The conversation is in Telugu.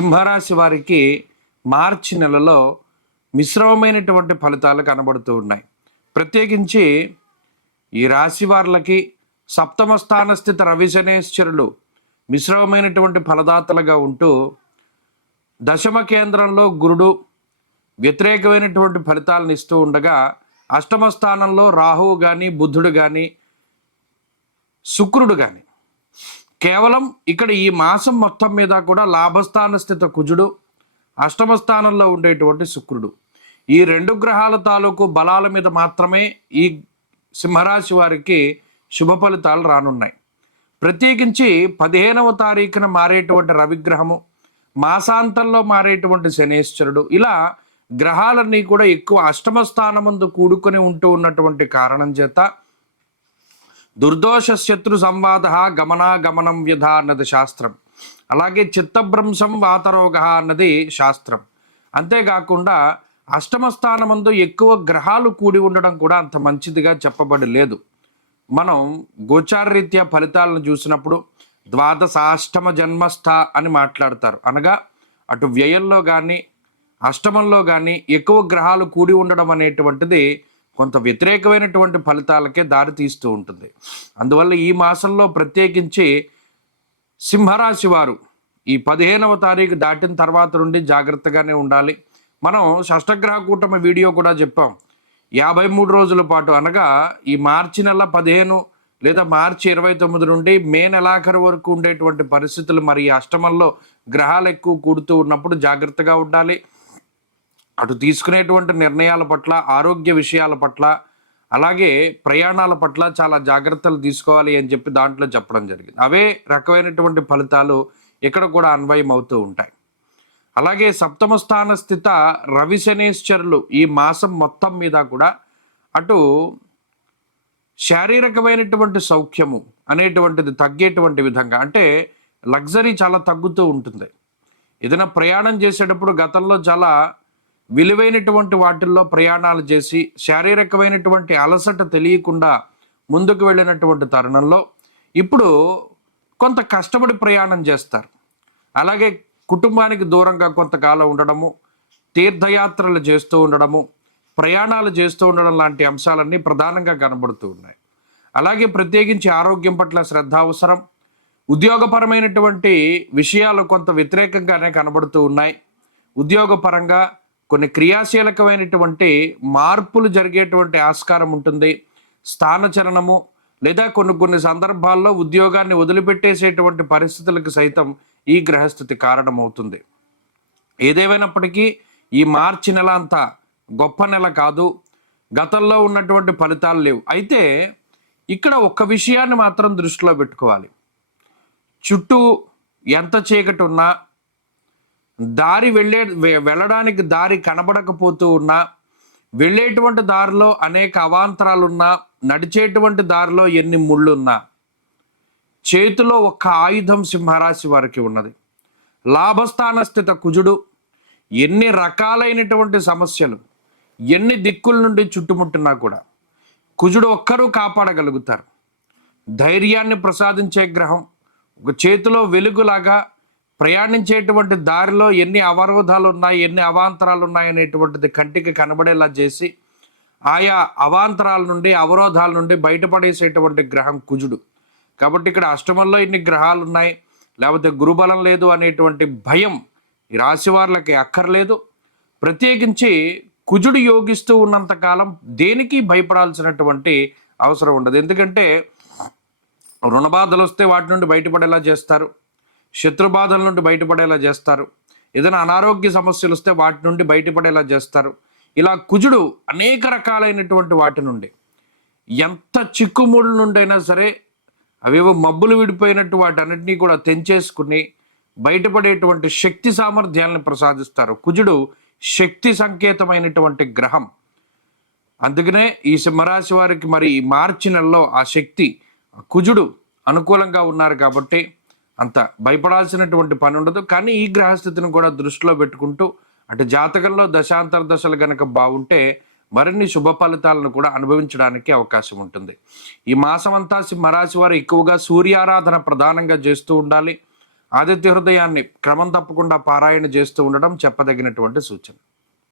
సింహరాశి వారికి మార్చి నెలలో మిశ్రమమైనటువంటి ఫలితాలు కనబడుతూ ఉన్నాయి. ప్రత్యేకించి ఈ రాశి వార్లకి సప్తమ స్థాన స్థిత రవి మిశ్రమమైనటువంటి ఫలదాతలుగా ఉంటూ దశమ కేంద్రంలో గురుడు వ్యతిరేకమైనటువంటి ఫలితాలను ఇస్తూ ఉండగా అష్టమ స్థానంలో రాహువు కానీ బుద్ధుడు కానీ శుక్రుడు కానీ కేవలం ఇక్కడ ఈ మాసం మొత్తం మీద కూడా లాభస్థాన స్థిత కుజుడు అష్టమ స్థానంలో ఉండేటువంటి శుక్రుడు. ఈ రెండు గ్రహాల తాలూకు బలాల మీద మాత్రమే ఈ సింహరాశి వారికి శుభ ఫలితాలు రానున్నాయి. ప్రత్యేకించి పదిహేనవ తారీఖున మారేటువంటి రవిగ్రహము మాసాంతంలో మారేటువంటి శనేశ్వరుడు ఇలా గ్రహాలన్నీ కూడా ఎక్కువ అష్టమ స్థానమందు కూడుకొని ఉంటూ ఉన్నటువంటి కారణం చేత దుర్దోష శత్రు సంవాద గమనాగమనం వ్యధ అన్నది శాస్త్రం. అలాగే చిత్తభ్రంశం వాతరోగ అన్నది శాస్త్రం. అంతేకాకుండా అష్టమ స్థానమందు ఎక్కువ గ్రహాలు కూడి ఉండడం కూడా అంత మంచిదిగా చెప్పబడి లేదు. మనం గోచారరీత్యా ఫలితాలను చూసినప్పుడు ద్వాదశాష్టమ జన్మస్థ అని మాట్లాడతారు. అనగా అటు వ్యయంలో కానీ అష్టమంలో కానీ ఎక్కువ గ్రహాలు కూడి ఉండడం అనేటువంటిది కొంత వ్యతిరేకమైనటువంటి ఫలితాలకే దారి తీస్తూ ఉంటుంది. అందువల్ల ఈ మాసంలో ప్రత్యేకించి సింహరాశి వారు ఈ పదిహేనవ తారీఖు దాటిన తర్వాత నుండి జాగ్రత్తగానే ఉండాలి. మనం షష్టగ్రహ కూటమి వీడియో కూడా చెప్పాం. యాభై మూడు రోజుల పాటు అనగా ఈ మార్చి నెల పదిహేను లేదా మార్చి ఇరవై తొమ్మిది నుండి మే నెలాఖరు వరకు ఉండేటువంటి పరిస్థితులు మరి ఈ అష్టమంలో గ్రహాలు ఎక్కువ కూడుతూ ఉన్నప్పుడు జాగ్రత్తగా ఉండాలి. అటు తీసుకునేటువంటి నిర్ణయాల పట్ల ఆరోగ్య విషయాల పట్ల అలాగే ప్రయాణాల పట్ల చాలా జాగ్రత్తలు తీసుకోవాలి అని చెప్పి దాంట్లో చెప్పడం జరిగింది. అవే రకమైనటువంటి ఫలితాలు ఇక్కడ కూడా అన్వయం అవుతూ ఉంటాయి. అలాగే సప్తమ స్థాన స్థిత రవి శనేశ్వరులు ఈ మాసం మొత్తం మీద కూడా అటు శారీరకమైనటువంటి సౌఖ్యము అనేటువంటిది తగ్గేటువంటి విధంగా అంటే లగ్జరీ చాలా తగ్గుతూ ఉంటుంది. ఏదైనా ప్రయాణం చేసేటప్పుడు గతంలో చాలా విలువైనటువంటి వాటిల్లో ప్రయాణాలు చేసి శారీరకమైనటువంటి అలసట తెలియకుండా ముందుకు వెళ్ళినటువంటి తరుణంలో ఇప్పుడు కొంత కష్టపడి ప్రయాణం చేస్తారు. అలాగే కుటుంబానికి దూరంగా కొంతకాలం ఉండడము తీర్థయాత్రలు చేస్తూ ఉండడము ప్రయాణాలు చేస్తూ ఉండడం లాంటి అంశాలన్నీ ప్రధానంగా కనబడుతూ ఉన్నాయి. అలాగే ప్రత్యేకించి ఆరోగ్యం పట్ల శ్రద్ధ అవసరం ఉద్యోగపరమైనటువంటి విషయాలు కొంత వ్యతిరేకంగానే కనబడుతూ ఉన్నాయి. ఉద్యోగపరంగా కొన్ని క్రియాశీలకమైనటువంటి మార్పులు జరిగేటువంటి ఆస్కారం ఉంటుంది. స్థానచలనము లేదా కొన్ని కొన్ని సందర్భాల్లో ఉద్యోగాన్ని వదిలిపెట్టేసేటువంటి పరిస్థితులకు సైతం ఈ గ్రహస్థితి కారణమవుతుంది. ఏదేమైనప్పటికీ ఈ మార్చి నెల అంతా గొప్ప నెల కాదు. గతంలో ఉన్నటువంటి ఫలితాలు లేవు. అయితే ఇక్కడ ఒక్క విషయాన్ని మాత్రం దృష్టిలో పెట్టుకోవాలి. చుట్టూ ఎంత చీకటి ఉన్నా దారి వెళ్ళే వె- వెళ్ళడానికి దారి కనబడకపోతూ ఉన్నా వెళ్ళేటువంటి దారిలో అనేక అవాంతరాలున్నా నడిచేటువంటి దారిలో ఎన్ని ముళ్ళున్నా చేతిలో ఒక్క ఆయుధం సింహరాశి వారికి ఉన్నది. లాభస్థాన స్థిత కుజుడు ఎన్ని రకాలైనటువంటి సమస్యలు ఎన్ని దిక్కుల నుండి చుట్టుముట్టినా కూడా కుజుడు ఒక్కరూ కాపాడగలుగుతారు. ధైర్యాన్ని ప్రసాదించే గ్రహం ఒక చేతిలో వెలుగులాగా ప్రయాణించేటువంటి దారిలో ఎన్ని అవరోధాలు ఉన్నాయి ఎన్ని అవాంతరాలు ఉన్నాయి అనేటువంటిది కంటికి కనబడేలా చేసి ఆయా అవాంతరాల నుండి అవరోధాల నుండి బయటపడేసేటువంటి గ్రహం కుజుడు. కాబట్టి ఇక్కడ అష్టమంలో ఇన్ని గ్రహాలు ఉన్నాయి లేకపోతే గురుబలం లేదు అనేటువంటి భయం ఈ రాశి వార్లకి అక్కర్లేదు. ప్రత్యేకించి కుజుడు యోగిస్తూ ఉన్నంత కాలం దేనికి భయపడాల్సినటువంటి అవసరం ఉండదు. ఎందుకంటే రుణ బాధలు వస్తే వాటి నుండి బయటపడేలా చేస్తారు. శత్రుబాధల నుండి బయటపడేలా చేస్తారు. ఏదైనా అనారోగ్య సమస్యలు వస్తే వాటి నుండి బయటపడేలా చేస్తారు. ఇలా కుజుడు అనేక రకాలైనటువంటి వాటి నుండి ఎంత చిక్కుముళ్ళ నుండైనా సరే అవేవో మబ్బులు విడిపోయినట్టు వాటన్నిటినీ కూడా తెంచేసుకుని బయటపడేటువంటి శక్తి సామర్థ్యాలను ప్రసాదిస్తారు. కుజుడు శక్తి సంకేతమైనటువంటి గ్రహం. అందుకనే ఈ సింహరాశి వారికి మరి మార్చి నెలలో ఆ శక్తి కుజుడు అనుకూలంగా ఉన్నారు కాబట్టి అంత భయపడాల్సినటువంటి పని ఉండదు. కానీ ఈ గ్రహస్థితిని కూడా దృష్టిలో పెట్టుకుంటూ అంటే జాతకంలో దశాంతర దశలు కనుక బాగుంటే మరిన్ని శుభ ఫలితాలను కూడా అనుభవించడానికి అవకాశం ఉంటుంది. ఈ మాసం అంతా సింహరాశి వారు ఎక్కువగా సూర్యారాధన ప్రధానంగా చేస్తూ ఉండాలి. ఆదిత్య హృదయాన్ని క్రమం తప్పకుండా పారాయణ చేస్తూ ఉండడం చెప్పదగినటువంటి సూచన.